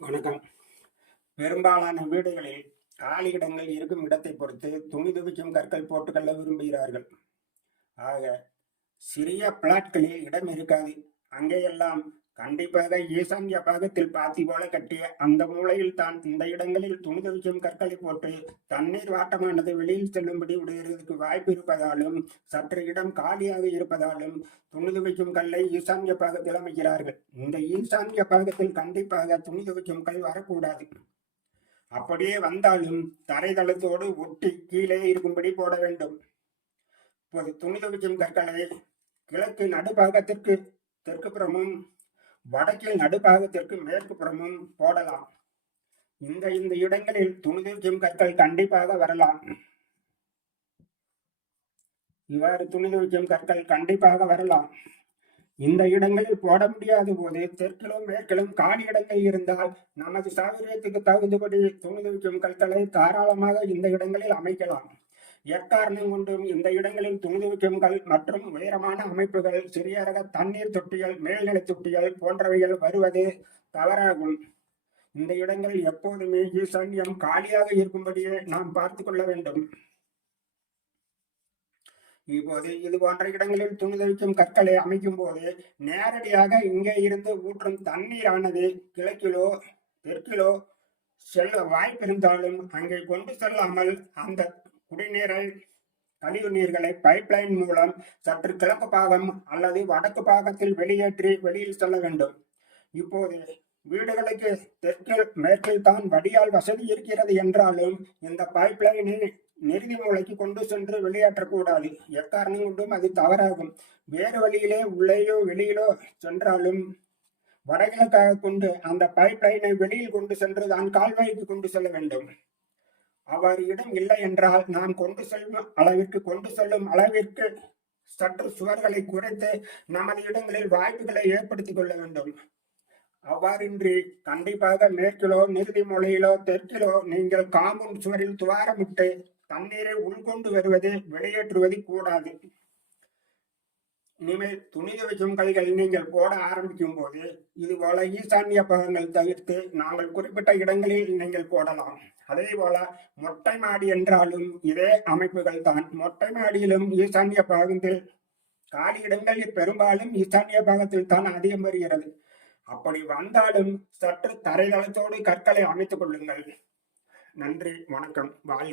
வணக்கம். பெரும்பாலான வீடுகளில் காலி இடங்கள் இருக்கும் இடத்தை பொறுத்து துணி துவைக்கும் கற்கள் போட்டுக்கொள்ள விரும்புகிறார்கள். ஆக சிறிய பிளாட்களில் இடம் இருக்காது. அங்கேயெல்லாம் கண்டிப்பாக ஈசான்ய பாகத்தில் பாத்தி போல கட்டிய அந்த மூலையில் தான் இந்த இடங்களில் துணி துவைக்கும் கற்களை போட்டு தண்ணீர் வாட்டமானது வெளியில் செல்லும்படி விடுவதற்கு வாய்ப்பு இருப்பதாலும், சற்று இடம் காலியாக இருப்பதாலும் துணி துவைக்கும் கல்லை ஈசான்ய பாகத்தில் அமைக்கிறார்கள். இந்த ஈசான்ய பாகத்தில் கண்டிப்பாக துணி துவைக்கும் கல் வரக்கூடாது. அப்படியே வந்தாலும் தரைதளத்தோடு ஒட்டி கீழே இருக்கும்படி போட வேண்டும். இப்போது துணி துவைக்கும் கற்களை கிழக்கு நடுபாகத்திற்கு தெற்கு புறமும், வடக்கில் நடுபாகத்திற்கு மேற்கு புறமும் போடலாம். இந்த இடங்களில் துணி துவைக்கும் கற்கள் கண்டிப்பாக வரலாம். இவ்வாறு துணி துவைக்கும் கற்கள் கண்டிப்பாக வரலாம். இந்த இடங்களில் போட முடியாத போது தெற்கிலும் மேற்கிலும் காலி இடங்கள் இருந்தால் நமது சௌகரியத்துக்கு தகுந்தபடி துணி துவைக்கும் கற்களை தாராளமாக இந்த இடங்களில் அமைக்கலாம். எக்காரணம் கொண்டும் இந்த இடங்களில் துணி துவைக்கும் கல் மற்றும் உயரமான அமைப்புகள், சிறிய ரக தண்ணீர் தொட்டிகள், மேல்நிலை தொட்டிகள் போன்றவைகள் வருவது தவறாகும். இந்த இடங்கள் எப்போதுமே ஈசான்யம் காலியாக இருக்கும்படியே நாம் பார்த்து கொள்ள வேண்டும். இப்போது இது போன்ற இடங்களில் துணி துவைக்கும் கற்களை அமைக்கும் போது நேரடியாக இங்கே இருந்து ஊற்றும் தண்ணீரானது கிழக்கிலோ தெற்கிலோ செல்ல வாய்ப்பிருந்தாலும் அங்கே கொண்டு செல்லாமல் அந்த குடிநீரை, கழிவு நீர்களை பைப்லைன் மூலம் சற்று கிழக்கு பாகம் அல்லது வடக்கு பாகத்தில் வெளியேற்றி வெளியில் செல்ல வேண்டும். இப்போது வீடுகளுக்கு தெற்கில் மேற்கில் தான் வடியால் வசதி இருக்கிறது என்றாலும் இந்த பைப்லைனை நிறுதி மூலைக்கு கொண்டு சென்று வெளியேற்றக்கூடாது. எக்காரணம் கொண்டும் அது தவறாகும். வேறு வழியிலே உள்ளேயோ வெளியிலோ சென்றாலும் வடகிழக்காக கொண்டு அந்த பைப்லைனை வெளியில் கொண்டு சென்று தான் கால்வாய்க்கு கொண்டு செல்ல வேண்டும். அவ்வாறு இடம் இல்லை என்றால் நாம் கொண்டு செல்லும் அளவிற்கு சற்று சுவர்களை குறைத்து நமது இடங்களில் வாய்ப்புகளை ஏற்படுத்திக் கொள்ள வேண்டும். அவ்வாறின்றி கண்டிப்பாக மேற்கிலோ நிறுதி மூலையிலோ தெற்கிலோ நீங்கள் காம்பவுண்ட் சுவரில் துவாரமிட்டு தண்ணீரை உள்கொண்டு வருவது, வெளியேற்றுவது கூடாது. இனிமேல் துணி துவைக்கும் கல்கள் நீங்கள் போட ஆரம்பிக்கும் போது இது போல ஈசான்ய பாகங்கள் தவிர்த்து நாங்கள் குறிப்பிட்ட இடங்களில் நீங்கள் போடலாம். அதே போல மொட்டை மாடி என்றாலும் இதே அமைப்புகள் தான். மொட்டை மாடியிலும் ஈசான்ய பாகத்தில் காலி இடங்கள் பெரும்பாலும் ஈசான்ய பாகத்தில் தான் அதிகம் வருகிறது. அப்படி வந்தாலும் சற்று தரைதளத்தோடு கற்களை அமைத்துக் கொள்ளுங்கள். நன்றி, வணக்கம். வாழ்க.